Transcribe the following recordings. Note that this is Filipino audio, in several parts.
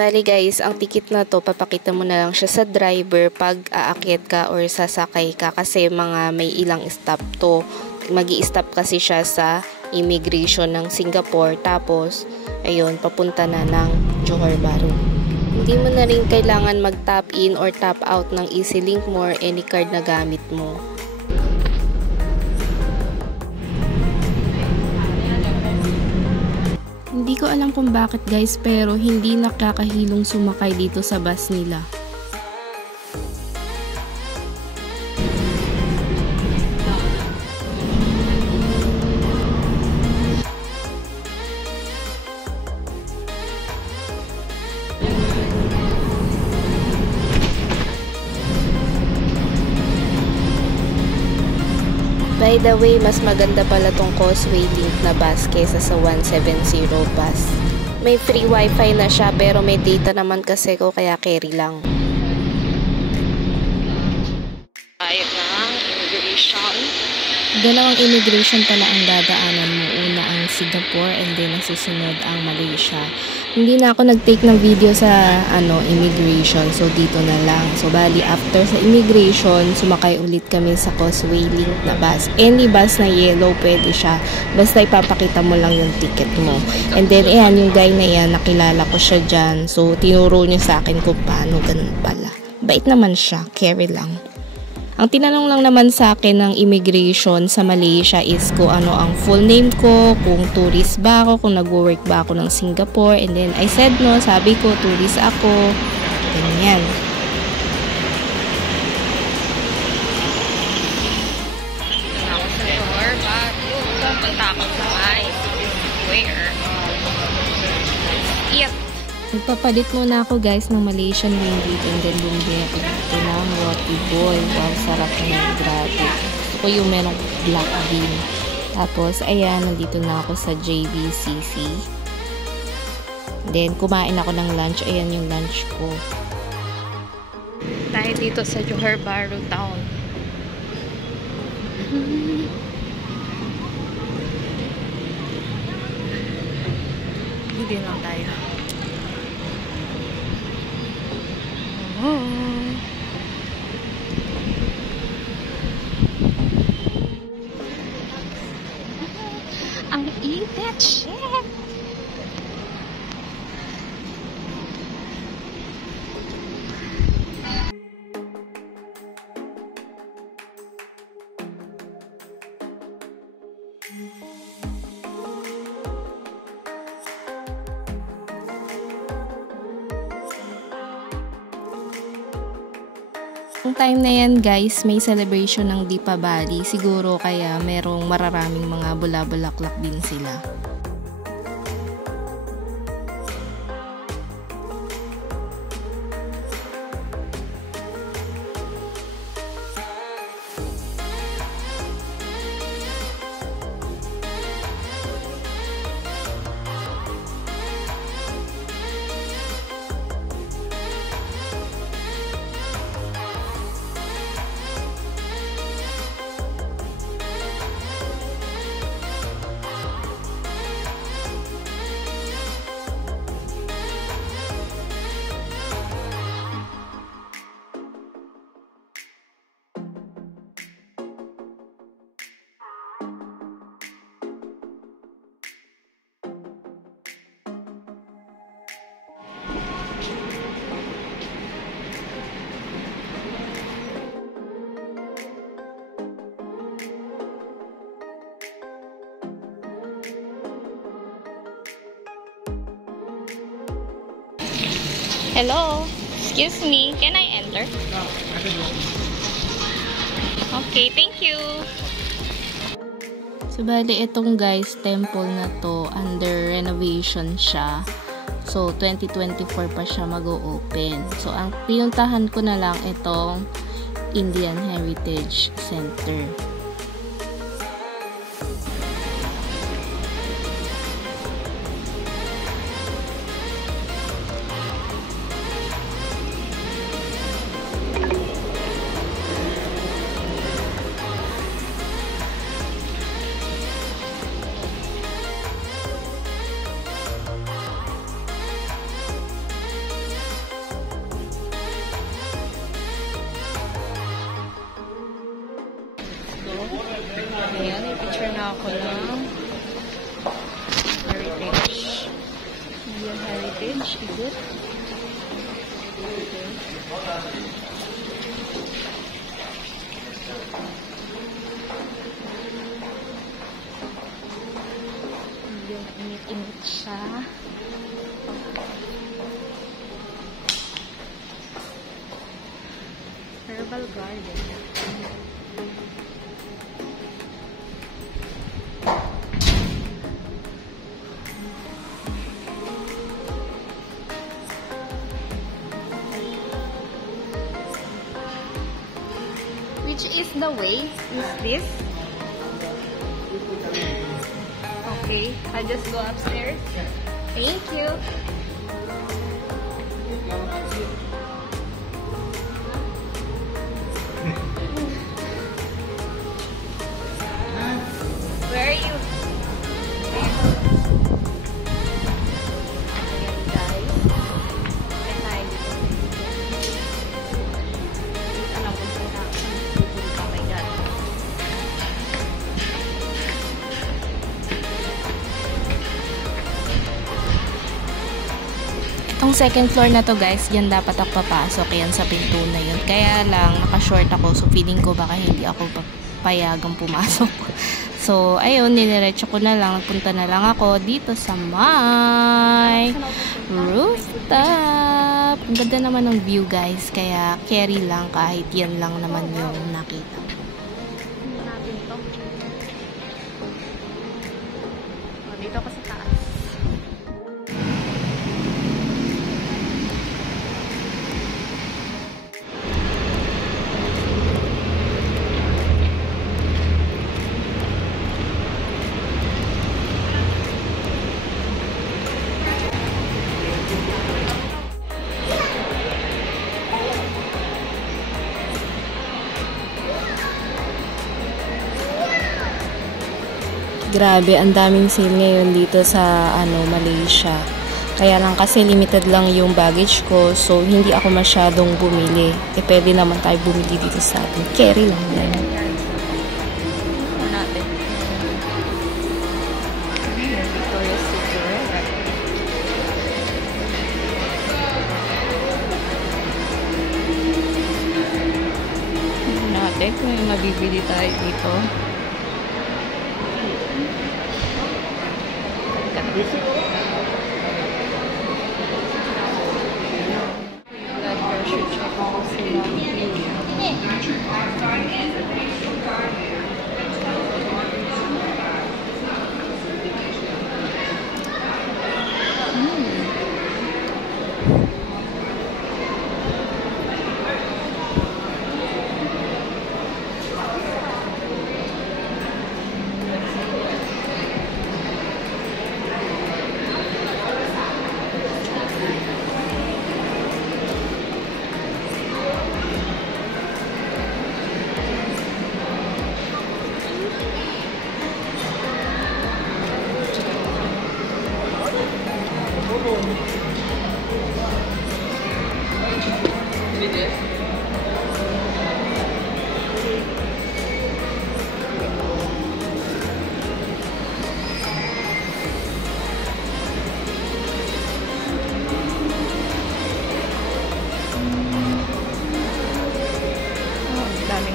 Bali guys, ang ticket na to, papakita mo na lang siya sa driver pag aakyat ka or sasakay ka kasi mga may ilang stop to. Magi-stop kasi siya sa immigration ng Singapore, tapos ayun, papunta na ng Johor Bahru. Hindi mo na rin kailangan mag-tap in or tap out ng EasyLink mo or any card na gamit mo. Hindi ko alam kung bakit guys, pero hindi nakakahilong sumakay dito sa bus nila. By the way, mas maganda pala tong Causeway Link na bus kesa sa 170 bus. May free wifi na siya pero may data naman kasi ko kaya carry lang. Tayo ng immigration. Dalawang immigration pala ang dadaanan mo. Una ang Singapore and then nasusunod ang Malaysia. Hindi na ako nag-take ng video sa immigration, so dito na lang. So bali after sa immigration, sumakay ulit kami sa Causeway Link na bus. Any bus na yellow pwede siya, basta ipapakita mo lang yung ticket mo. And then ayan, yung guy na yan, nakilala ko siya dyan. So tinuro niya sa akin kung paano, ganun pala. Bait naman siya, carry lang. Ang tinanong lang naman sa akin ng immigration sa Malaysia is kung ano ang full name ko, kung tourist ba ako, kung nag-work ba ako ng Singapore. And then I said no, sabi ko tourist ako. Ganyan. Ako sa Johor Bahru. Punta ako sa may square. Yep. Nagpapalit muna ako guys ng Malaysian ringgit and then bumili ako dito ng roti boy. Wow, sarap na, grabe. Gusto ko yung merong black bean. Tapos, ayan, nandito na ako sa JVCC. Then, kumain ako ng lunch. Ayan yung lunch ko. Tayo dito sa Johor Bahru Town. Hindi lang tayo. Ang init, shit! Yung time na yan guys, may celebration ng Deepavali. Siguro kaya merong mararaming mga bula-bulaklak din sila. Hello, excuse me, can I enter? No, I can do it. Okay, thank you. So, bali itong guys, temple na to, under renovation siya. So, 2024 pa siya mag-o-open. So, ang pinuntahan ko na lang itong Indian Heritage Center. picture na ako ng heritage. Indian heritage, is it? Okay. Yung init-init siya. Herbal garden. Which is the way? Is this? Okay, I just go upstairs. Thank you. Where are you? Itong second floor na to guys, yan dapat ako papasok, yan sa pinto na yun. Kaya lang, naka-short ako, so feeling ko baka hindi ako payagang pumasok. So, ayun, niniretso ko na lang, nagpunta na lang ako dito sa my rooftop. Ang ganda naman ng view guys, kaya carry lang kahit yan lang naman yung nakita. Dito ako sa taas. Grabe, ang daming sale ngayon dito sa Malaysia. Kaya lang kasi limited lang yung baggage ko, so hindi ako masyadong bumili. Eh, pwede naman tayo bumili dito sa atin. Carry lang yan. Natin kung may mabibili tayo dito.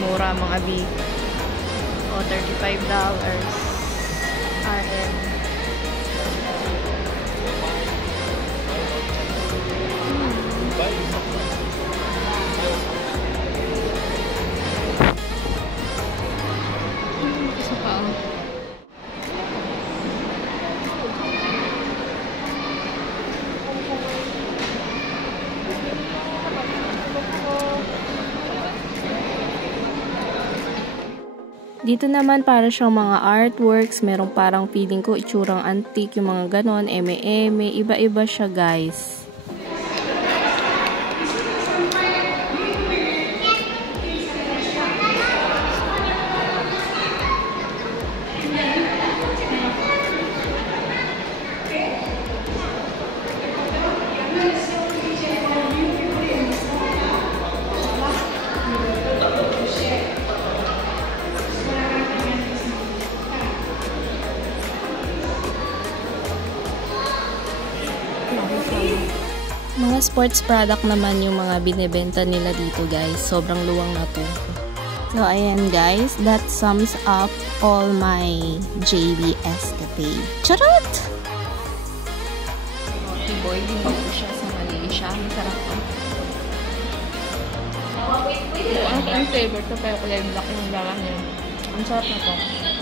Mura mga bi. O, $35 RM. Isa pa. Dito naman para siyang mga artworks, merong parang feeling ko itsurang antique, yung mga ganon, eme-eme, iba-iba siya guys. Mga sports product naman yung mga binebenta nila dito guys. Sobrang luwang na to. So ayan guys, that sums up all my JV escapade. Charot! Si Boy, dinito siya sa Malaysia. Masarap to. Ang flavor to pero kulay black yung laman niya. Ang sarap na to.